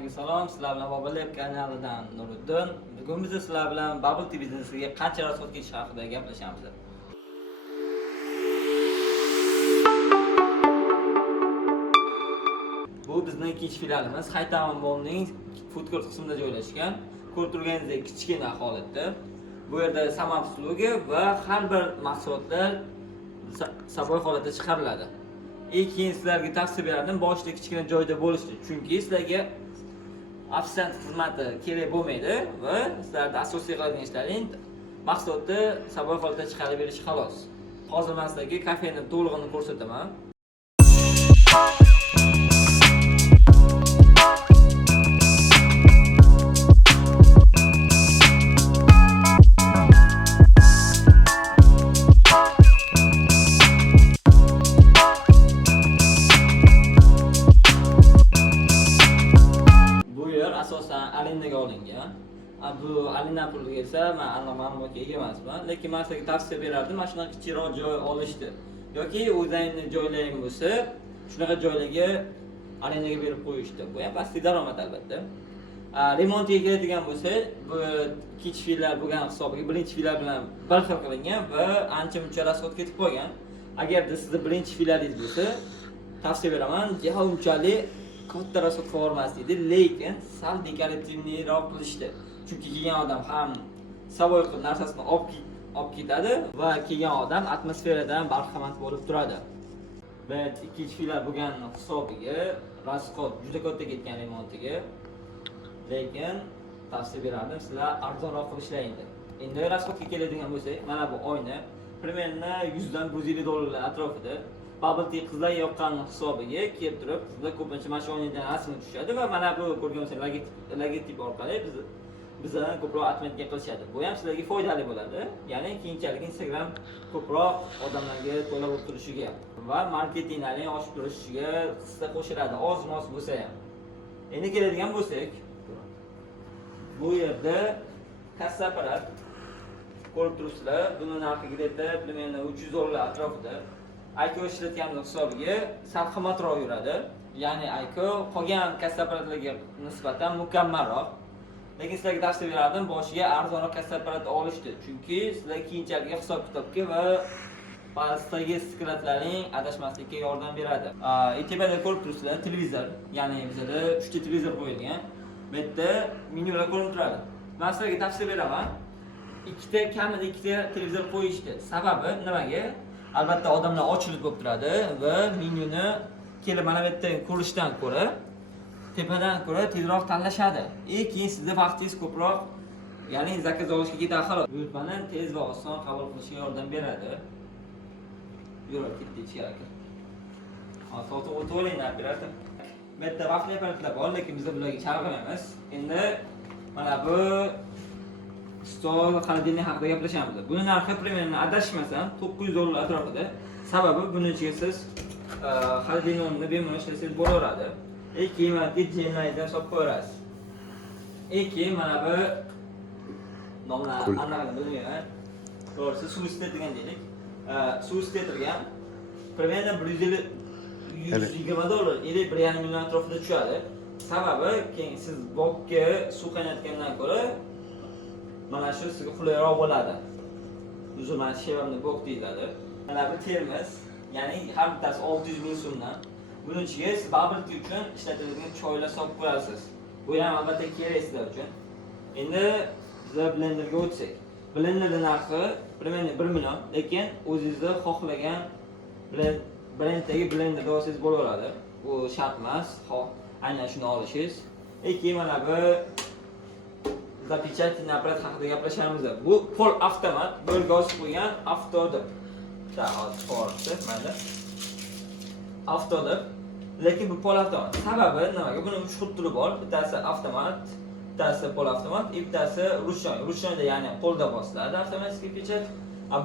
Hammaga salom. Sizlar bilan Bobble kanalidan Nuriddin. Bugun biz sizlar bilan Bubble Tea biznesiga qancha rasxod ketish haqida gaplashamiz. Bu bizning ikkinchi filialimiz Haytown Mall'ning food court qismida joylashgan. Ko'rib turganingizdek kichkina holatda. Bu yerda samam uslugi va har bir mahsulotlar saboy holatda chiqariladi. Keyin sizlarga tavsiya berardim, boshida kichkina joyda bo'lishni. Chunki sizlarga ofisant xizmati kerak bo'lmaydi va sizlarda asosiy qiladigan ishlaring mahsulotni saboy holatda chiqarib berish xolos. Hozir men sizlarga kafeni to'lig'ini ko'rsataman. Asosan arendaga olingan. Bu arenda puliga esa men aniq ma'lumotga ega emasman, lekin men sizga tavsiya berardim, mana shunaqa kichikroq joy olishdi. Yoki o'zingizning joylaring bo'lsa, shunaqa joylarga arendaga berib qo'yishdi. Bu ham pastki daromad albatta. Remontga keladigan bo'lsa, bu ikkinchi filial bo'lgan hisobiga birinchi filial bilan bir xil qilingan va ancha-muncha rasxod ketib qolgan. Agarda sizning birinchi filialingiz bo'lsa, tavsiya beraman, unchalik katta rasxod qilmasdi, lekin sal dekorativniroq qilishdi. Chunki kelgan odam ham savoy qilib narsasini olib ketadi va kelgan odam atmosferadan bahramand bo'lib turadi. Va ikkinchi filial bo'lgan hisobiga rasxod juda katta ketgan remontiga. Lekin tavsiya berardim, sizlar arzonroq qilishlaring. Endi rasxodga keladigan bo'lsak, mana bu oyna примерно 100 dan $150 atrofida. Bubble Tea qizlar yoqqan hisobiga kelib turib, sizlar ko'pincha mana shu oynadan rasm tushadi va mana bu ko'rgansiz logotip orqali bizdan ko'proq atmetga qilishadi. Bu ham sizlarga foydali bo'ladi. Ya'ni keyinchalik Instagram ko'proq odamlarga to'lab o'tirishiga va marketinglarning oshib turishiga hissa qo'shiladi, oz-moz bo'lsa ham. Endi keladigan bo'lsak, bu yerda kassa apparat ko'rib turibsizlar. Buni narxi greta примерно $300 atrofida. Ayko ishlatganimiz hisobiga sal qimmatroq yuradi. Ya'ni Ayko qolgan kassa apparatlarga nisbatan mukammalroq. Lekin sizlarga tavsiya berardim, boshiga arzonroq kassa apparat olishdi. Chunki sizlar keyinchalik hisob-kitobga va pastdagi skratlarning adashmaslikka yordam beradi. Tepada ko'rib turibsizlar, televizor. Ya'ni bizda 3 ta televizor qo'yilgan. Bu yerda menyular ko'rinib turadi. Men sizlarga tavsiya beraman, kamida 2 ta televizor qo'yishdi. Sababi nimaga? Albatta odamlar ochilib bo'lib turadi va menyuni kelib mana bu yerdan ko'rishdan ko'ra tepadan ko'ra tezroq tanlashadi. Keyin sizning vaqtingiz ko'proq, ya'ni zakaz olishga ketadi xolos. Buyurtmani tez va oson qabul qilishga yordam beradi. Yurib ketdi ichkariga. Hozir o'tib oling operator. Bu yerda vaqtli apparatlar bor, lekin biz bularga chalg'imaymiz. Endi mana bu stol xolodilnik haqida gaplashamiz. Buni narxi примерно adashmasam $900 atrofida. Sababi buni ichiga siz xolodilnikni bemalol ishlasangiz bo'laveradi. Keyin mana jetlaydan solib qo'yasiz. Keyin mana bu nomlar aniqini bilmayman. To'g'risi suv-stet degan deylik. Suv-stetirga примерно $120 или $1,5 million atrofida tushadi. Sababi keyin siz bokka suv qaynatgandan ko'ra mana shu sizga qulayroq bo'ladi. Uzun mana shevamni bok deyiladi. Mana bu termos, ya'ni har bittasi 600 ming so'mdan. Buning ichiga siz Bubble Tea uchun ishlatiladigan choylar solib qo'yasiz. Bu ham albatta kerak sizlar uchun. Endi bizlar blenderga o'tsak. Blenderning narxi примерно 1 million, lekin o'zingizga xohlagan brenddagi blenderda olsangiz bo'laveradi. Bu shart emas, aynan shuni olishingiz. Keyin mana bu запечатательный apparat haqida gaplashamiz. Bu pol avtomat, bo'lga osib qo'ygan avtodir. Hozir qo'rqdi, mana. Avtodir. Lekin bu pol avtomat. Sababi nimaga? Buning 3 xil turi bor. Bittasi avtomat, bittasi pol avtomat, bittasi ruchnoy. Ruchnoyda ya'ni qo'lda bosiladi avtomatik pechat.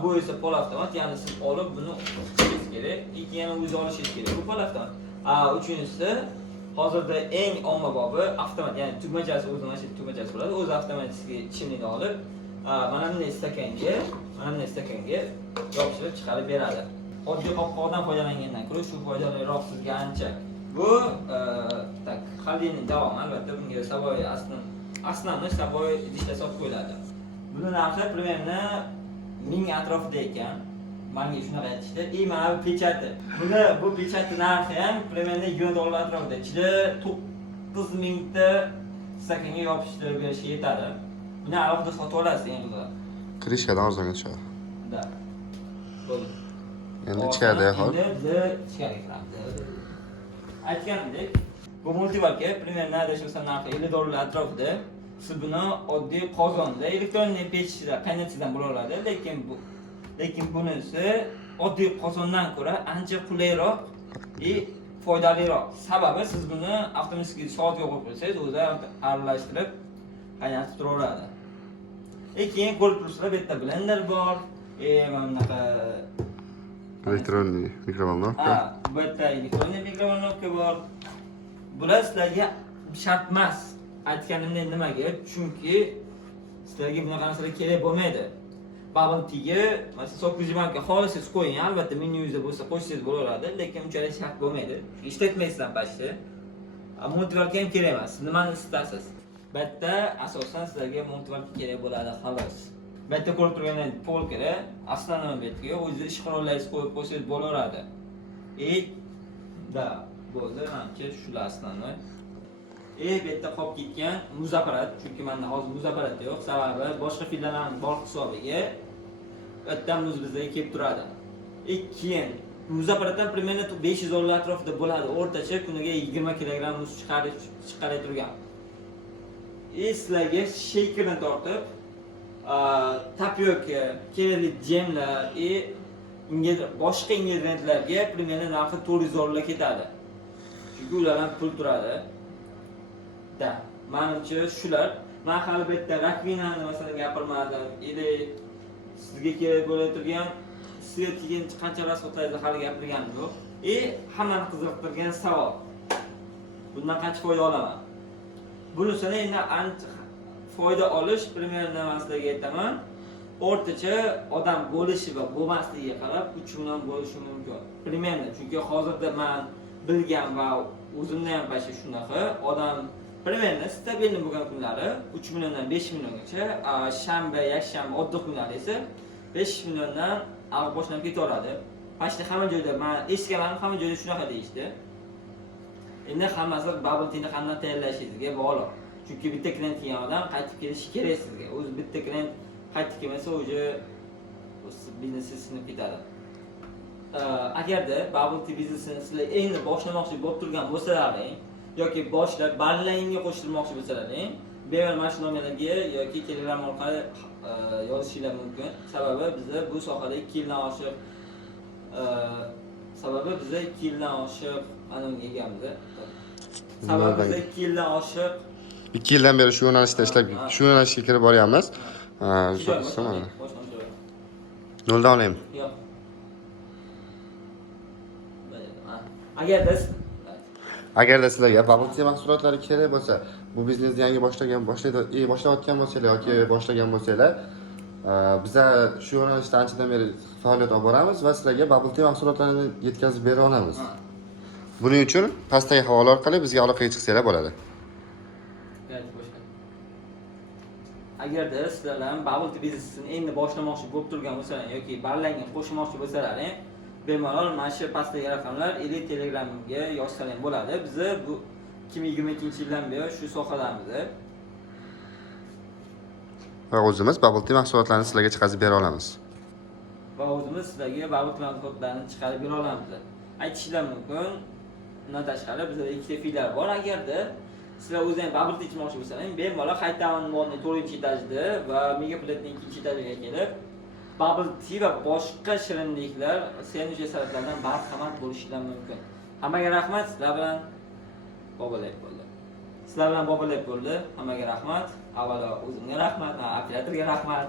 Bu esa pol avtomat, ya'ni siz olib buni o'qishingiz kerak, keyin o'zingiz olishingiz kerak. Bu pol avtomat. Uchinchisi hozirda eng ommabobi avtomat, ya'ni tugmachasi o'zi mana shu tugmachasi bo'ladi. O'zi avtomatik ichimlikni olib, mana bunday stakanga yopishtirib chiqarib beradi. Oddiy qopqoqdan foydalangandan ko'ra shu foydaliroq sizga ancha. Bu tak xolidiyning davomi, albatta bunga Savoy aslan Savoy idishda sotib qo'yiladi. Buni narxi примерно 1000 atrofida ekan. Menga shunaqa aytishdi. Mana bu pechati. Bu pechati narxi ham примерно $20 atrofida. Ichida 9000 ta stakonga yopishtirib berishga yetadi. Buni alohida sotib olasiz endi. Krishkadan arzonga tushadi. Da. Bo'ldi. Endi ichkarida hol. Endi ichkariga kiramiz. Aytganimdek, bu multivalka примерно adashmasam narxi $50 atrofida. Siz buni oddiy qozonda elektron pechda qaynatishdan bo'la oladi, lekin bunisi oddiy qozondan ko'ra ancha qulayroq va foydaliroq. Sababi siz buni avtomatik soatga qo'yib qo'ysangiz, o'zi aralashtirib qaynatib turaveradi. Keyin ko'rib turibsizlar, bu yerda blender bor, mana bunaqa Elektron mikrovolnovka. Bu yerda elektron mikrovolnovka bor. Bular sizlarga shart emas. Aytganimdan nimaga? Chunki sizlarga bunaqa narsalar kerak bo'lmaydi. Bubble tea-ga masalan 900 ga xohlasangiz qo'ying, albatta menyuingizda bo'lsa qo'shsangiz bo'laveradi, lekin unchalik shart bo'lmaydi. Ishlatmaysizlar pashti. Multivalka ham kerak emas. Nimani istasiz? Bu yerda asosan sizlarga multivalka kerak bo'ladi, xolos. Bu yerda ko'rib turganingiz polkada aslan betiga o'zingiz ish qurollaringizni qo'yib qo'ysangiz bo'laveradi. Da, bo'ldi, menimcha shular aslanmi. Bu yerda qolib ketgan muz apparat, chunki menda hozir muz apparati yo'q, sababi boshqa fillarning bor hisobiga bu yerdan muz bizga kelib turadi. Keyin muz apparatdan примерно $500 atrofida bo'ladi, o'rtacha kuniga 20 kg muz chiqarib turgan. Sizlarga shakerdan tortib, tapyoka, kerakli jemlar boshqa ingredientlarga примерно narxi $400 ketadi. Chunki ular ham pul turadi. Da, menimcha shular. Men hali bu yerda rakvinani masalan gapirmadim. Sizga kerak bo'layotgan svetga qancha rasxodlarni hali gapirganim yo'q. Hammani qiziqtirgan savol. Bundan qancha foyda olaman? Bunisini endi ancha foyda olish примерно men sizlarga aytaman. O'rtacha odam bo'lishi va bo'lmasligiga qarab 3 million bo'lishi mumkin. Примерно, chunki hozirda men bilgan va o'zimda ham bashi shunaqa odam примерно stabilni bo'lgan kunlari 3 milliondan 5 milliongacha, shanba, yakshanba oddiy kunlar esa 5 milliondan boshlanib ketaveradi. Pashta hamma joyda men eshitganlarim hamma joyda shunaqa deyishdi. Endi hammasi bubble tea'ni qanday tayyorlashingizga bog'liq. Chunki bitta klient kelgan odam qaytib kelishi kerak sizga. O'zi bitta klient qaytib kelmasa, o'zi biznesingiz sinib ketadi. Agarda bubble tea biznesini sizlar endi boshlamoqchi bo'lib turgan bo'lsalaring yoki boshlab barlaringga qo'shilmoqchi bo'lsalaring, bemalol mana shu nomerlarga yoki Telegram orqali yozishinglar mumkin. Sababi bizda bu sohada 2 yildan oshiq anonga egamiz. Sababi bizda 2 yildan oshiq 2 yildan beri shu yo'nalishda ishlab, shu yo'nalishga kirib boryapmiz. Noldan olaymi? Yo'q. Agarda sizlarga bubble tea mahsulotlari kerak bo'lsa, bu biznesni yangi boshlayotgan bo'lsanglar yoki boshlagan bo'lsanglar, biz shu yo'nalishda anchadan beri faoliyat olib boramiz va sizlarga bubble tea mahsulotlarini yetkazib bera olamiz. Buning uchun pastdagi havola orqali bizga aloqaga chiqsanglar bo'ladi. Agarda sizlar ham bubble tea biznesini endi boshlamoqchi bo'lib turgan bo'lsalaring yoki barlarga qo'shilmoqchi bo'lsalaring, bemalol mana shu pastdagi raqamlar Telegramga yozsalar bo'ladi. Biz bu 2022-yildan beri shu sohadamiz. Va o'zimiz bubble tea mahsulotlarini sizlarga chiqarib bera olamiz. Aytishlar mumkin. Undan tashqari bizda ikkita filial bor. Agarda sizlar o'zingiz bubble tea ichmoqchi bo'lsangiz, bemalol Haytaman Mallning 4-etajida va Megaplatning 2-etajiga kelib, bubble tea va boshqa shirinliklar, sandwich salatlardan bahramand bo'lishingiz mumkin. Hammaga rahmat. Sizlar bilan Bobolab bo'ldi. Hammaga rahmat. Avvalo o'zimga rahmat, operatorga rahmat.